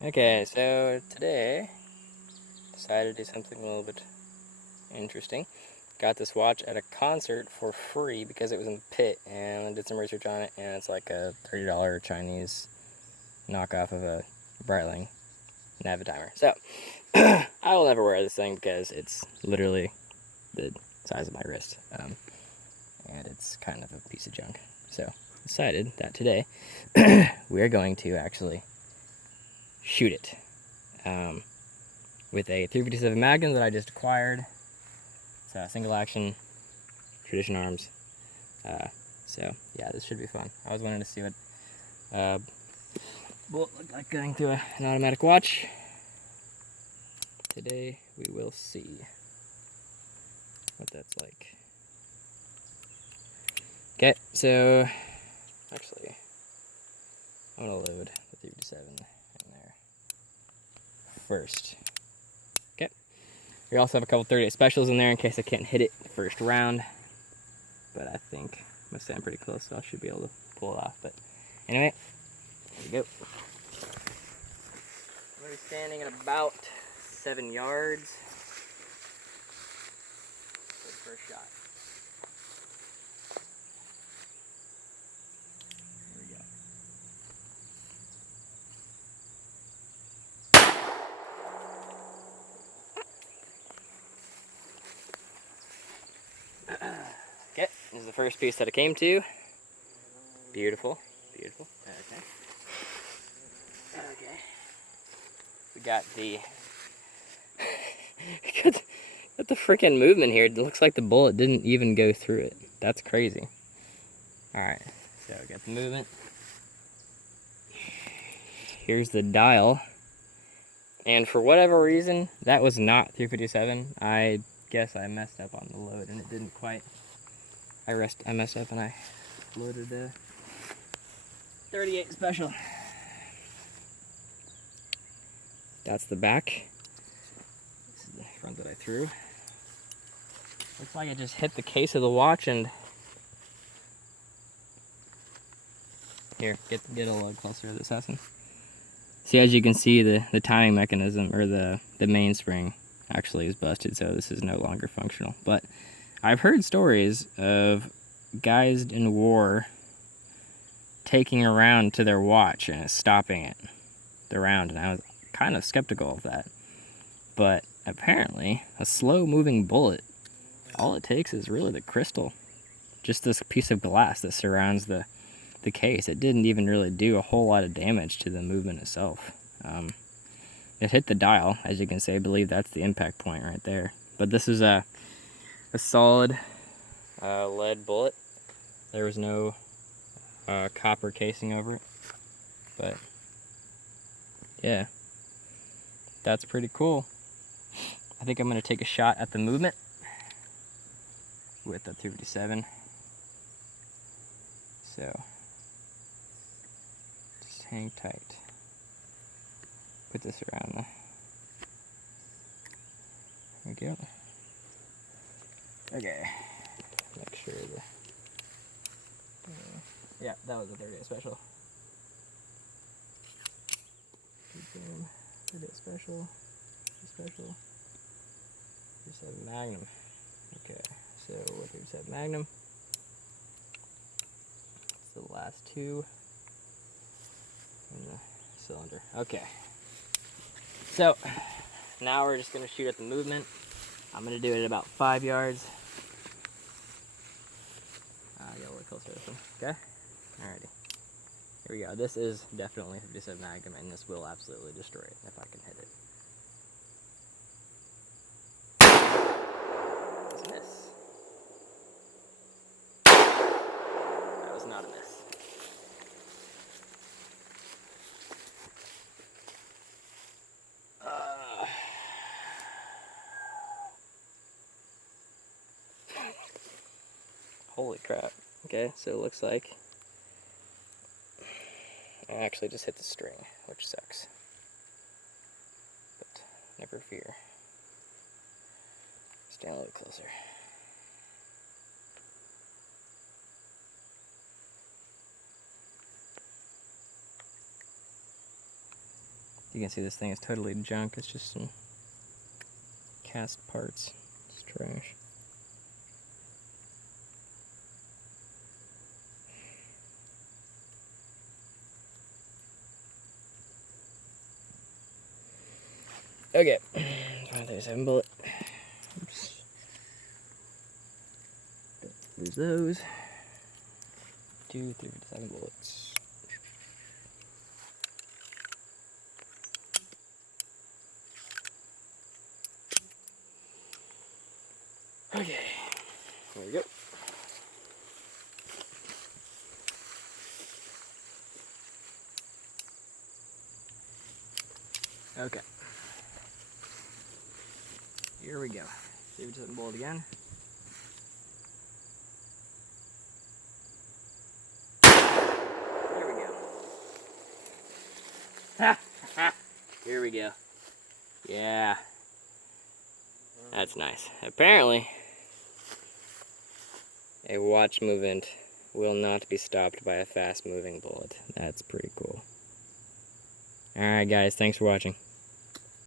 Okay, so today decided to do something a little bit interesting. Got this watch at a concert for free because it was in the pit, and I did some research on it, and it's like a $30 Chinese knockoff of a Breitling Navitimer. So I will never wear this thing because it's literally the size of my wrist, and it's kind of a piece of junk. So decided that today we are going to actually shoot it. With a 357 Magnum that I just acquired. It's a single action, tradition arms. So yeah, this should be fun. I was wanting to see what bullet looked like going through an automatic watch. Today we will see what that's like. Okay, so actually I'm gonna load the 357 in there first. Okay. We also have a couple 38 specials in there in case I can't hit it the first round. But I think I'm gonna stand pretty close, so I should be able to pull it off. But anyway, here we go. I'm gonna be standing at about 7 yards for the first shot. Here we go. Okay, this is the first piece that I came to. Beautiful, beautiful. Okay. Okay. We got the got the freaking movement here. It looks like the bullet didn't even go through it. That's crazy. All right, so we got the movement. Here's the dial. And for whatever reason, that was not 357. I guess I messed up on the load and it didn't quite. I messed up and I loaded a 38 special. That's the back. This is the front that I threw. Looks like it just hit the case of the watch and here, get a little closer to this Hessen. See, as you can see, the timing mechanism, or the mainspring, actually is busted, so this is no longer functional. But I've heard stories of guys in war taking a round to their watch and stopping it, the round, and I was kind of skeptical of that. But apparently, a slow-moving bullet, all it takes is really the crystal, just this piece of glass that surrounds the case. It didn't even really do a whole lot of damage to the movement itself. It hit the dial, as you can see. I believe that's the impact point right there. But this is a solid lead bullet. There was no copper casing over it. But yeah, that's pretty cool. I think I'm going to take a shot at the movement with the 357. So just hang tight. Put this around the. There we go. Okay. Make sure the. Yeah, that was a 38 special. Boom. 38 special. Special. 37 Magnum. Okay, so what 37 Magnum? It's the last two in the cylinder. Okay. So now we're just gonna shoot at the movement. I'm gonna do it at about 5 yards. Get a little closer to this one. Okay. Alrighty. Here we go. This is definitely 57 Magnum, and this will absolutely destroy it if I can hit it. It's a miss. That was not a miss. Holy crap. Okay, so it looks like I actually just hit the string, which sucks. But never fear. Stand a little closer. You can see this thing is totally junk. It's just some cast parts. It's trash. Okay, 537 bullet. Oops. Don't lose those. 2 357 bullets. Okay, there we go. Okay. Here we go. 357 bullet again. There we go. Ha! Ha! Here we go. Yeah. That's nice. Apparently, a watch movement will not be stopped by a fast-moving bullet. That's pretty cool. Alright guys, thanks for watching.